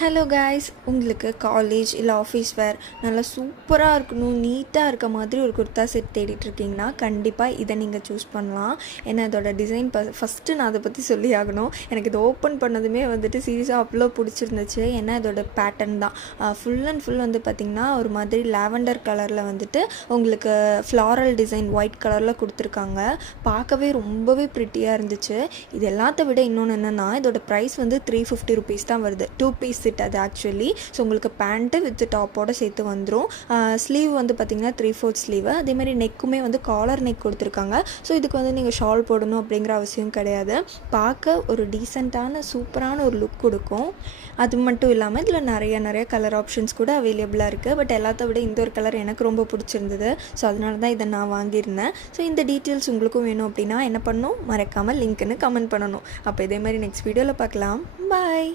Hello guys, உங்களுக்கு college இல்லை office wear நல்லா சூப்பராக இருக்கணும், நீட்டாக இருக்க மாதிரி ஒரு குர்தா செட் தேடிட்டுருக்கீங்கன்னா கண்டிப்பாக இதை நீங்கள் சூஸ் பண்ணலாம். ஏன்னா இதோட டிசைன் ஃபஸ்ட்டு நான் அதை பற்றி சொல்லி ஆகணும். எனக்கு இதை ஓப்பன் பண்ணதுமே வந்துட்டு சீரியஸாக அவ்வளோ பிடிச்சிருந்துச்சு. ஏன்னா இதோட பேட்டர்ன் தான் ஃபுல் அண்ட் ஃபுல் வந்து பார்த்திங்கன்னா ஒரு மாதிரி லாவெண்டர் கலரில் வந்துட்டு உங்களுக்கு ஃப்ளாரல் டிசைன் ஒயிட் கலரில் கொடுத்துருக்காங்க. பார்க்கவே ரொம்பவே ப்ரிட்டியாக இருந்துச்சு. இது எல்லாத்த விட இன்னொன்று என்னென்னா இதோட ப்ரைஸ் வந்து 350 ருபீஸ் தான் வருது. 2 பீஸ் செட் அது ஆக்சுவலி. ஸோ உங்களுக்கு பேண்ட்டு வித் டாப்போடு சேர்த்து வந்துடும். ஸ்லீவ் வந்து பார்த்திங்கன்னா 3/4 ஸ்லீவு. அதேமாதிரி நெக்குமே வந்து காலர் நெக் கொடுத்துருக்காங்க. ஸோ இதுக்கு வந்து நீங்கள் ஷால் போடணும் அப்படிங்கிற அவசியம் கிடையாது. பார்க்க ஒரு டீசெண்டான சூப்பரான ஒரு லுக் கொடுக்கும். அது மட்டும் இல்லாமல் இதில் நிறைய கலர் ஆப்ஷன்ஸ் கூட அவைலபிளாக இருக்குது. பட் எல்லாத்த விட இந்த ஒரு கலர் எனக்கு ரொம்ப பிடிச்சிருந்தது. ஸோ அதனால தான் இதை நான் வாங்கியிருந்தேன். ஸோ இந்த டீட்டெயில்ஸ் உங்களுக்கும் வேணும் அப்படின்னா என்ன பண்ணணும், மறக்காமல் லிங்க்னு கமெண்ட் பண்ணணும். அப்போ இதே மாதிரி நெக்ஸ்ட் வீடியோவில் பார்க்கலாம். பாய்.